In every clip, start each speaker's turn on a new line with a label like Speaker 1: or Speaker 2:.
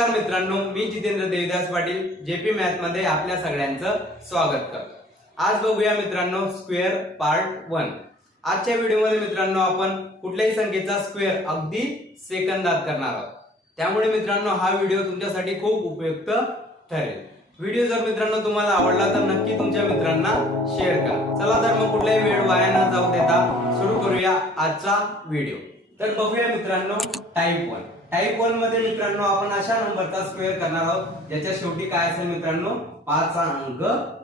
Speaker 1: नमस्कार मित्रांनो मी जितेंद्र देवीदास पाटील जेपी मॅथमध्ये आपल्या सगळ्यांचं स्वागत करतो. आज बघूया मित्रांनो स्क्वेअर पार्ट वन. आजच्या व्हिडिओमध्ये मित्रांनो आपण कुठल्याही संख्येचा स्क्वेअर अगदी सेकंदात करणार आहोत. त्यामुळे मित्रांनो हा व्हिडिओ तुमच्यासाठी खूप उपयुक्त ठरेल. व्हिडिओ जर मित्रांनो तुम्हाला आवडला तर नक्की तुमच्या मित्रांना शेअर करा. चला तर मग कुठलाही वेळ वाया न जाऊ देता सुरू करूया आजचा व्हिडिओ. तर बघूया मित्रांनो टाईप वन. टाईप वनमध्ये मित्रांनो आपण अशा नंबरचा स्क्वेअर करणार आहोत ज्याच्या शेवटी काय असेल मित्रांनो? पाचचा अंक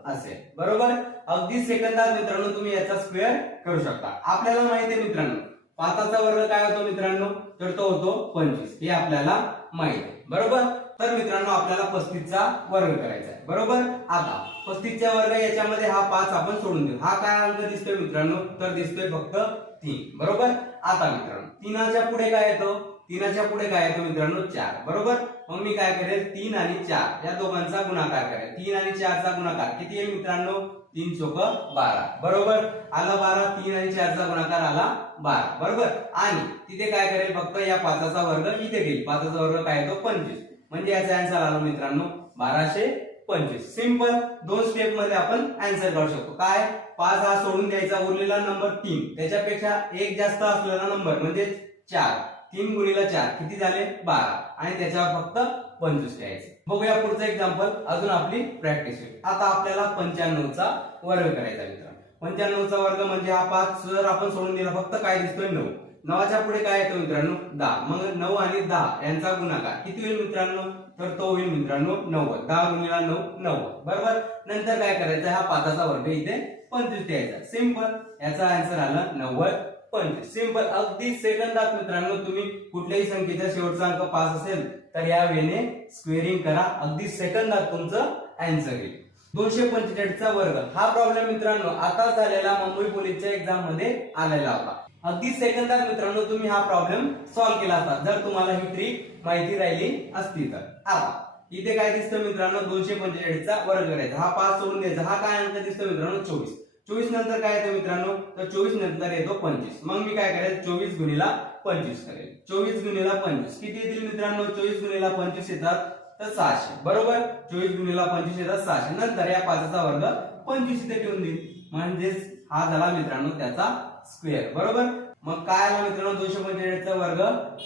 Speaker 1: असेल. बरोबर? अगदी सेकंदात मित्रांनो तुम्ही याचा स्क्वेअर करू शकता. आपल्याला माहिती आहे मित्रांनो पाचाचा वर्ग काय होतो मित्रांनो? तर तो होतो पंचवीस. हे आपल्याला माहीत आहे. बरोबर? तर मित्रांनो आपल्याला पस्तीसचा वर्ग करायचा आहे. बरोबर? आता पस्तीसचा वर्ग याच्यामध्ये हा पाच आपण सोडून देऊ. हा काय अंक दिसतोय मित्रांनो? तर दिसतोय फक्त तीन. बरोबर? आता मित्रांनो तीनाच्या पुढे काय येतो? तीनाच्या पुढे काय येतो मित्रांनो? चार. बरोबर? मग मी काय करेल? तीन आणि चार. या दोघांचा गुणाकार करेल. तीन आणि चारचा गुणाकार. किती येईल मित्रांनो? तीन चोक बारा. बरोबर? आला बारा. तीन आणि चारचा गुणाकार आला बारा. बरोबर? आणि तिथे काय करेल? फक्त या पाचाचा वर्ग इथे घेईल. पाचाचा वर्ग काय येतो? पंचवीस. म्हणजे याचा आन्सर आला मित्रांनो बाराशे पंचवीस. सिंपल दोन स्टेपमध्ये आपण आन्सर काढू शकतो. काय? पाच हा सोडून द्यायचा उरलेला नंबर तीन. त्याच्यापेक्षा एक जास्त असलेला नंबर म्हणजे चार. तीन गुणीला चार. किती झाले? बारा. आणि त्याच्यावर फक्त पंचवीस द्यायचे बघूया पुढचं एक्झाम्पल अजून आपली प्रॅक्टिस होईल. आता आपल्याला पंच्याण्णवचा वर्ग करायचा मित्र पंच्याण्णवचा वर्ग म्हणजे हा पाच. जर आपण सोडून दिला फक्त काय दिसतोय? नऊ. नवाच्या पुढे काय येतो मित्रांनो? दहा. मग नऊ आणि दहा यांचा गुणाकार किती होईल मित्रांनो? तर तो होईल मित्रांनो नव्वद. दहा गुणिला नऊ नव्वद. बरोबर? नंतर काय करायचं? हा पाचाचा वर्ग इथे पंचवीस द्यायचा सिंपल याचा आन्सर आला नव्वद. पंचवीस सिंपल अगदी सेकंदात मित्रांनो तुम्ही कुठल्याही संख्येचा शेवटचा अंक पाच असेल तर या वेने स्क्वेअरिंग करा. अगदी सेकंदात तुमचं अँसर येईल. दोनशे पंचेचाळीसचा वर्ग. हा प्रॉब्लेम मित्रांनो आता झालेला मुंबई पोलीसच्या एक्झाममध्ये आलेला होता. अगदी सेकंदात मित्रांनो तुम्ही हा प्रॉब्लेम सॉल्व्ह केला असता जर तुम्हाला ही ट्रिक माहिती राहिली असती तर. आता इथे काय दिसतं मित्रांनो दोनशे पंचेचाळीसचा वर्ग करायचा. हा पाच सोडून द्यायचा. हा काय अंक दिसतो मित्रांनो? चोवीस. चोवीस नंतर काय येतं मित्रांनो? तर चोवीस नंतर येतो पंचवीस. मग मी काय करेल? चोवीस गुणीला पंचवीस करेल. चोवीस गुणीला पंचवीस. किती येतील मित्रांनो? चोवीस गुणीला पंचवीस येतात तर सहाशे. बरोबर? चोवीस गुणीला पंचवीस येतात सहाशे. नंतर या पाचचा वर्ग पंचवीस इथे ठेवून देईल म्हणजेच हा झाला मित्रांनो त्याचा स्क्वेअर. बरोबर? मग काय आला मित्रांनो? दोनशे पंचेचाळीसचा वर्ग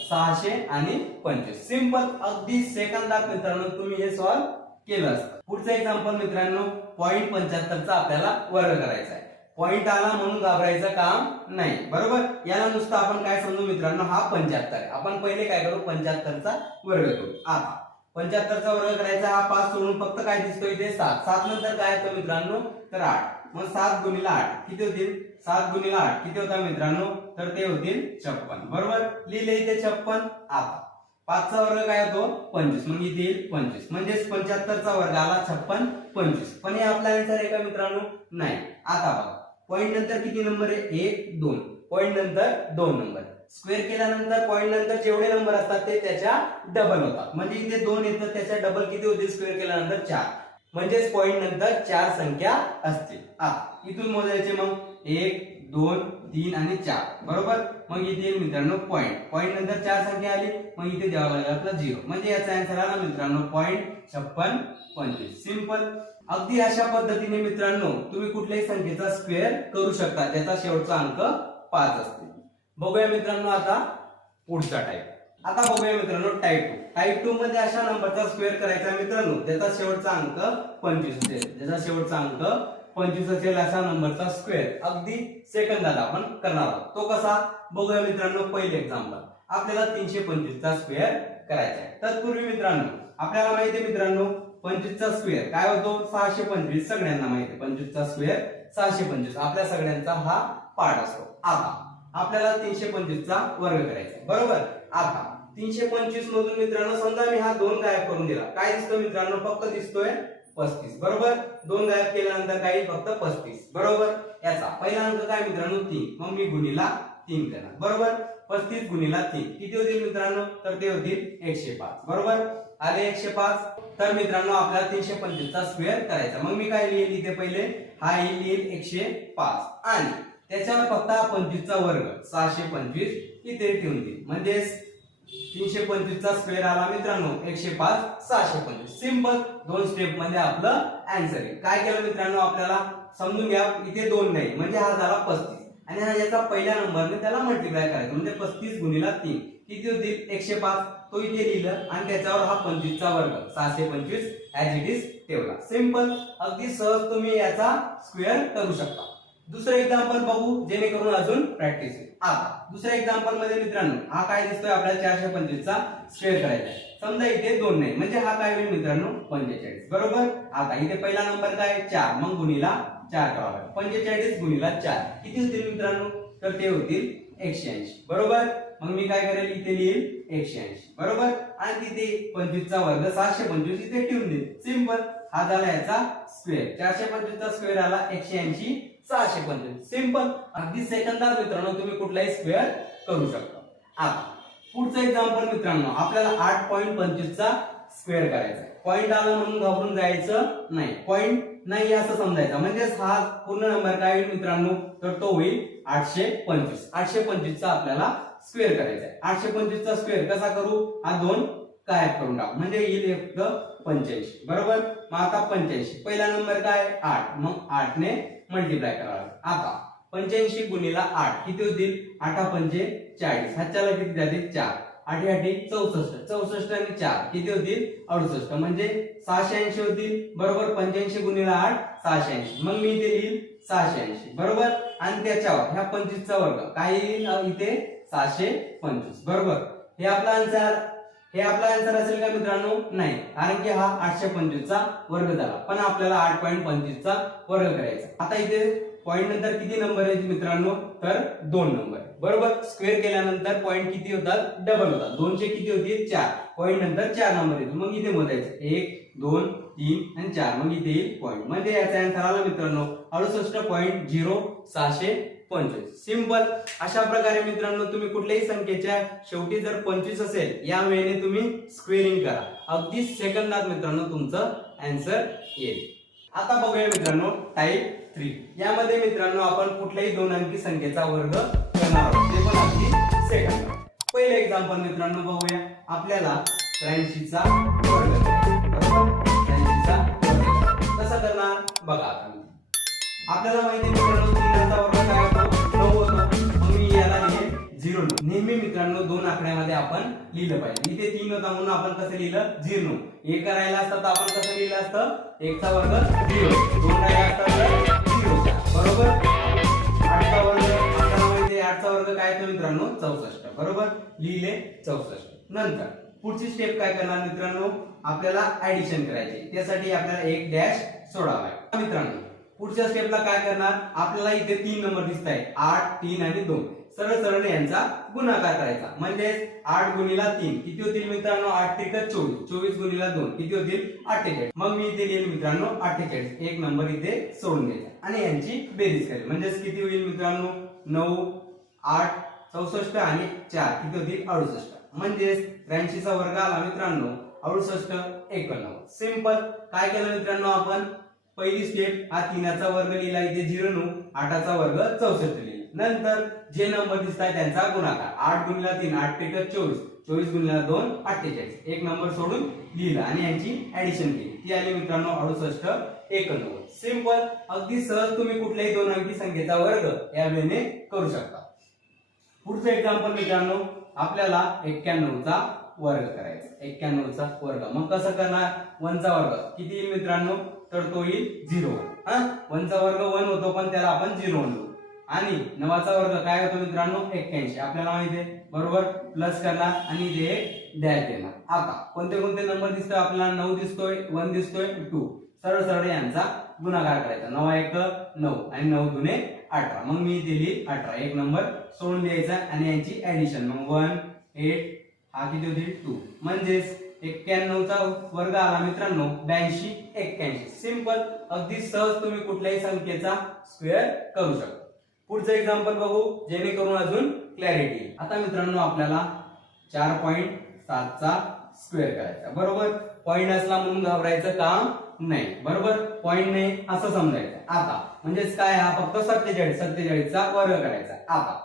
Speaker 1: सहाशे आणि पंचवीस. सिंपल. अगदी सेकंदात मित्रांनो तुम्ही हे सॉल्व्ह केलं असतं. पुढचं एक्झाम्पल मित्रांनो पॉईंट पंच्याहत्तरचा आपल्याला वर्ग करायचा आहे. पॉईंट आला म्हणून घाबरायचं काम नाही. बरोबर? याला नुसतं आपण काय समजू मित्रांनो? हा पंच्याहत्तर. आहे आपण पहिले काय करू? पंच्याहत्तरचा वर्ग करू. आता पंच्याहत्तरचा वर्ग करायचा हा पाच सोडून फक्त काय दिसतो इथे सात. सात नंतर काय येतो मित्रांनो? तर आठ. मग सात गुणीला आठ. किती होतील? सात गुणीला आठ. किती होता मित्रांनो? तर ते होतील छप्पन. बरोबर? लिहिले इथे छप्पन. आता पाचचा वर्ग काय होतो? पंचवीस. मग इथे येईल? पंचवीस. म्हणजेच पंच्याहत्तरचा वर्ग आला छप्पन पंचवीस. पण हे आपला आन्सर आहे का मित्रांनो? नाही. आता बघा. पॉईंट नंतर किती नंबर आहे? एक दोन. पॉईंट नंतर दोन नंबर स्क्वेअर केल्यानंतर पॉईंट नंतर जेवढे नंबर असतात ते त्याच्या डबल होतात. म्हणजे इथे दोन येतात त्याच्या डबल किती होतील? स्क्वेअर केल्यानंतर चार. म्हणजेच पॉईंट नंतर चार संख्या असतील. इथून मोजायचे मग? एक दोन तीन आणि चार. बरोबर? मग इथे येईल मित्रांनो पॉईंट पॉईंट नंतर चार संख्या आली मग इथे द्यावा लागेल आपला झिरो म्हणजे याचा आन्सर आला मित्रांनो पॉईंट छप्पन पंचवीस. सिंपल अगदी अशा पद्धतीने मित्रांनो तुम्ही कुठल्याही संख्येचा स्क्वेअर करू शकता. त्याचा शेवटचा अंक पाच असते. बघूया मित्रांनो आता पुढचा टाईप आता बघूया मित्रांनो टाईप टू टाईप टू मध्ये अशा नंबरचा स्क्वेअर करायचा मित्रांनो. त्याचा शेवटचा अंक पंचवीस असेल. त्याचा शेवटचा अंक पंचवीस असेल अशा नंबरचा स्क्वेअर अगदी सेकंदाला आपण करणार आहोत. तो कसा? बघूया मित्रांनो पहिले एक्झाम्पल आपल्याला तीनशे पंचवीसचा स्क्वेअर करायचा आहे. तत्पूर्वी मित्रांनो आपल्याला माहिती आहे मित्रांनो पंचवीसचा स्क्वेअर काय होतो? सहाशे पंचवीस. सगळ्यांना माहिती आहे पंचवीसचा स्क्वेअर सहाशे पंचवीस. आपल्या सगळ्यांचा हा पार्ट असतो. आता आपल्याला तीनशे पंचवीसचा वर्ग करायचा आहे. बरोबर? आता तीनशे पंचवीस मधून मित्रांनो समजा मी हा दोन गायब करून दिला. काय दिसतो मित्रांनो? फक्त दिसतोय पस्तीस. बरोबर? दोन गायब केल्यानंतर काही फक्त पस्तीस. बरोबर? याचा पहिला अंक काय मित्रांनो? तीन. मग मी गुणीला तीन करणार. बरोबर? पस्तीस गुणीला तीन. किती होतील मित्रांनो? तर ते होतील एकशे पाच. बरोबर? आले एकशे पाच. तर मित्रांनो आपल्याला तीनशे पंचवीसचा स्क्वेअर करायचा. मग मी काय लिहिल इथे पहिले? हा येईल येईल एकशे पाच. आणि त्याच्यावर फक्त पंचवीसचा वर्ग. सहाशे पंचवीस इथे ठेवून देईल म्हणजेच तीनशे पंचवीसचा स्क्वेअर आला मित्रांनो एकशे पाच सहाशे पंचवीस. सिंपल दोन स्टेपमध्ये आपलं अँसर आहे. काय केलं मित्रांनो आपल्याला? समजून घ्या इथे दोन नाही म्हणजे हा झाला पस्तीस. आणि हा याचा पहिल्या नंबरने त्याला मल्टिप्लाय करायचं म्हणजे पस्तीस गुणिला तीन. किती होतील? एकशे पाच. तो इथे लिहिलं आणि त्याच्यावर हा पंचवीसचा वर्ग. सहाशे पंचवीस ऍज इट इज ठेवला सिंपल अगदी सहज तुम्ही याचा स्क्वेअर करू शकता. दुसरं एक्झाम्पल बघू जेणेकरून अजून प्रॅक्टिस हा दुसऱ्या एक्झाम्पलमध्ये मित्रांनो हा काय दिसतोय आपल्याला चारशे पंचवीसचा स्क्वेअर करायचा समजा इथे दोन नाही म्हणजे हा काय होईल मित्रांनो? पंचेचाळीस. बरोबर? आता इथे पहिला नंबर काय? चार. मग गुणीला चार करावा पंचेचाळीस गुणीला चार. किती होतील मित्रांनो? तर ते होतील एकशे ऐंशी. बरोबर? मग मी काय करेल? इथे लिहिल एकशे ऐंशी. बरोबर? आणि तिथे पंचवीसचा वर्ग सातशे पंचवीस इथे ठेवून देईल. सिंपल हा झाला याचा स्क्वेअर चारशे पंचवीसचा स्क्वेअर आला एकशे ऐंशी. सहाशे पंचवीस सिंपल अगदी सेकंदात मित्रांनो तुम्ही कुठलाही स्क्वेअर करू शकता. आता पुढचं एक्झाम्पल मित्रांनो आपल्याला आठ पॉईंट पंचवीसचा स्क्वेअर करायचा आहे. पॉईंट आला म्हणून घाबरून जायचं नाही. पॉईंट नाही असं समजायचं. म्हणजेच हा पूर्ण नंबर काय होईल मित्रांनो? तर तो होईल आठशे पंचवीस आठशे पंचवीसचा आपल्याला स्क्वेअर करायचा आहे. आठशे पंचवीसचा स्क्वेअर कसा करू? हा दोन काय करून टाकू. म्हणजे येईल एक पंच्याऐंशी. बरोबर? मग आता पंच्याऐंशी. पहिला नंबर काय? आठ. मग आठने मल्टिप्लाय करावा लागेल. आता पंच्याऐंशी गुणीला आठ किती होतील? आठा पंचे चाळीस. ह्याच्याला किती जातील? चार. आठी आठी चौसष्ट. चौसष्ट आणि चार किती होतील? अडुसष्ट. म्हणजे सहाशे ऐंशी होतील. बरोबर? पंच्याऐंशी गुणीला आठ सहाशे ऐंशी. मग मी इथे लिहिल सहाशे ऐंशी. बरोबर? आणि त्याच्यावर ह्या पंचवीसचा वर्ग. काय येईल? इथे सहाशे पंचवीस. बरोबर? हे आपला आन्सर हे आपला आन्सर असेल का मित्रांनो? नाही. कारण की हा आठशे पंचवीसचा वर्ग झाला. पण आपल्याला आठ पॉईंट पंचवीसचा वर्ग करायचा आता इथे पॉईंट नंतर किती नंबर आहेत मित्रांनो? तर दोन नंबर बरोबर? स्क्वेअर केल्यानंतर पॉईंट किती होतात? डबल होतात. दोनशे किती होतील? चार. पॉईंट नंतर चार नंबर येतो मग इथे मोजायचं. एक दोन तीन आणि चार. मग इथे येईल पॉईंट म्हणजे याचा आन्सर आला मित्रांनो. अडुसष्ट पॉईंट झिरो सहाशे पंचवीस. सिंपल अशा प्रकारे मित्रांनो तुम्ही कुठल्याही संख्येच्या शेवटी जर पंचवीस असेल या वेळेने तुम्ही स्क्वेअरिंग करा. अगदी सेकंदात मित्रांनो तुमचं अँसर येईल. आता बघूया मित्रांनो टाईप थ्री यामध्ये मित्रांनो आपण कुठल्याही दोन अंकी संख्येचा वर्ग करणार आहोत. ते पण अगदी सेकंद पहिले एक्झाम्पल मित्रांनो बघूया. आपल्याला त्र्याऐंशीचा वर्ग त्र्याऐंशीचा वर्ग कसा करणार? बघा आता. आपल्याला माहिती मित्रांनो दोन आकड्यामध्ये आपण लिहिलं पाहिजे. इथे तीन होता म्हणून आपण कसं लिहिलं? झिरो. एक करायला असतं तर आपण कसं लिहिलं असतं? एकचा वर्ग झिरो. दोन राहिला असतं तर झिरो बरोबर? आठचा वर्ग आपल्याला म्हणजे आठचा वर्ग काय येतो मित्रांनो? चौसष्ट. बरोबर? लिहिले चौसष्ट. नंतर पुढची स्टेप काय करणार मित्रांनो? आपल्याला ऍडिशन करायची. त्यासाठी आपल्याला एक डॅश सोडावा मित्रांनो पुढच्या स्टेपला काय करणार? आपल्याला इथे तीन नंबर दिसत आहे आठ तीन आणि दोन. सरळ सरळ यांचा गुणाकार करायचा. म्हणजेच आठ गुणीला तीन. किती होतील मित्रांनो? आठ ते चोवीस. चोवीस गुणीला दोन. किती होतील? अठ्ठेचाळीस. मग मी इथे लिहिल मित्रांनो अठ्ठेचाळीस. एक नंबर इथे सोडून द्यायचा. आणि यांची बेरीज करेल. म्हणजेच किती होईल मित्रांनो? नऊ आठ चौसष्ट आणि चार. किती होतील? अडुसष्ट. म्हणजेच त्र्याऐंशीचा वर्ग आला मित्रांनो अडुसष्ट एकोणनव्वद. सिंपल. काय केलं मित्रांनो आपण? पहिली स्टेप हा तीनाचा वर्ग लिहिला इथे झिरो नऊ आठाचा वर्ग चौसष्ट लिहिला. नंतर जे नंबर दिसत आहे त्यांचा गुणाकार. आठ गुणला तीन आठ पेकर चोवीस. चोवीस गुणला दोन अठ्ठेचाळीस. एक नंबर सोडून लिहिला आणि यांची ऍडिशन केली. ती आली मित्रांनो अडुसष्ट एकोणनव्वद. सिंपल अगदी सहज तुम्ही कुठल्याही दोन अंकी संख्येचा वर्ग या वेळेने करू शकता. पुढचं एक्झाम्पल मित्रांनो आपल्याला एक्क्याण्णवचा वर्ग करायचा एक्क्याण्णवचा वर्ग. मग कसं करणार? वनचा वर्ग. किती येईल मित्रांनो? तर तो येईल झिरो हा? वनचा वर्ग वन होतो पण त्याला आपण झिरो म्हणतो. आणि नवाचा वर्ग काय होतो मित्रांनो? एक्क्याऐंशी. आपल्याला माहिती आहे बरोबर? प्लस करणार आणि इथे एक डॅश देणार. आता कोणते कोणते नंबर दिसतोय आपल्याला? नऊ दिसतोय वन दिसतोय टू सरळ सरळ यांचा गुणाकार करायचा. नवा एक नऊ आणि नऊ दुने अठरा. मग मी दिली अठरा. एक नंबर सोडून द्यायचा आणि यांची ऍडिशन मग वन एट हा किती होतील टू म्हणजेच एक्क्याण्णवचा वर्ग आला मित्रांनो ब्याऐंशी एक्क्याऐंशी. सिंपल अगदी सहज तुम्ही कुठल्याही संख्येचा स्क्वेअर करू शकता. पुढचं एक्झाम्पल बघू जेणेकरून अजून क्लॅरिटी आता मित्रांनो आपल्याला चार पॉईंट सातचा स्क्वेअर करायचा बरोबर? पॉईंट असला म्हणून घाबरायचं काम नाही. बरोबर? पॉईंट नाही असं समजायचं. आता म्हणजेच काय? हा फक्त सत्तेचाळीस सत्तेचाळीसचा वर्ग करायचा आता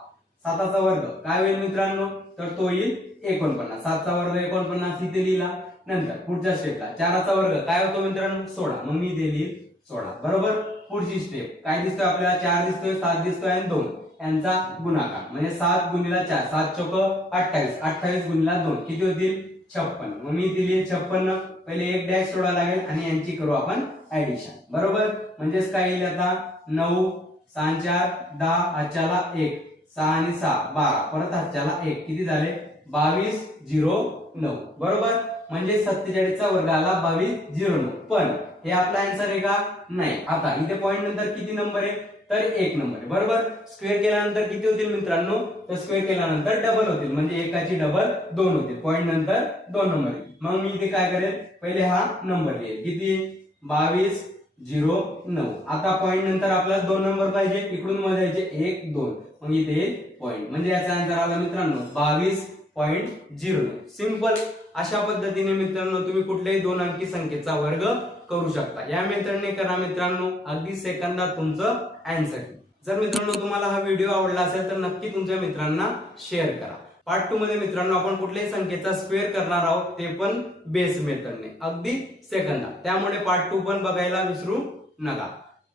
Speaker 1: साताचा वर्ग. काय होईल मित्रांनो? तर तो येईल एकोणपन्नास. सातचा वर्ग एकोणपन्नास इथे लिहिला. नंतर पुढच्या स्टेपला चाराचा वर्ग. काय होतो मित्रांनो? सोळा. मग मी इथे लिहिल सोळा. बरोबर? पुढची स्टेप काय दिसतोय आपल्याला? चार दिसतोय सात दिसतोय आणि दोन. यांचा गुणाकार. म्हणजे सात गुणिला चार. सात चौक अठ्ठावीस. अठ्ठावीस गुणिला दोन. किती होतील? छप्पन. मग मी दिली छप्पन्न पहिले एक डॅश सोडा लागेल आणि यांची करू आपण ऍडिशन बरोबर? म्हणजेच काय येईल आता? नऊ सहा चार दहा हाच्याला एक. सहा आणि सहा बारा. परत हाच्याला एक. किती झाले? बावीस झिरो नऊ. बरोबर? म्हणजे सत्तेचाळीसचा वर्ग आला बावीस झिरो नऊ. पण हे आपला आन्सर आहे का? नाही आता इथे पॉईंट नंतर किती नंबर आहे? तर एक नंबर आहे बरोबर? स्क्वेअर केल्यानंतर किती होतील मित्रांनो? तर स्क्वेअर केल्यानंतर डबल होतील म्हणजे एकाची डबल दोन होतील. पॉईंट नंतर दोन नंबर मग मी इथे काय करेल? पहिले हा नंबर लिहेल किती? बावीस झिरो नऊ. आता पॉईंट नंतर आपल्याला दोन नंबर पाहिजे. इकडून मध्ये यायचे एक दोन. मग इथे पॉईंट म्हणजे याचा आन्सर आला मित्रांनो बावीस पॉईंट झिरो सिंपल अशा पद्धतीने मित्रांनो तुम्ही कुठल्याही दोन अंकी संख्येचा वर्ग करू शकता. या मेथडने करा मित्रांनो अगदी सेकंदात तुमचं अँसर जर मित्रांनो तुम्हाला हा व्हिडिओ आवडला असेल तर नक्की तुमच्या मित्रांना शेअर करा. पार्ट टू मध्ये मित्रांनो आपण कुठल्याही संख्येचा स्क्वेअर करणार आहोत ते पण बेस मेथडने अगदी सेकंदात. त्यामुळे पार्ट टू पण बघायला विसरू नका.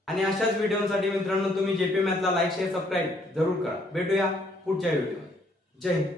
Speaker 1: आणि अशाच व्हिडिओसाठी मित्रांनो तुम्ही जेपी मॅथला लाईक शेअर सबस्क्राईब जरूर करा. भेटूया पुढच्या व्हिडिओ जय हिंद.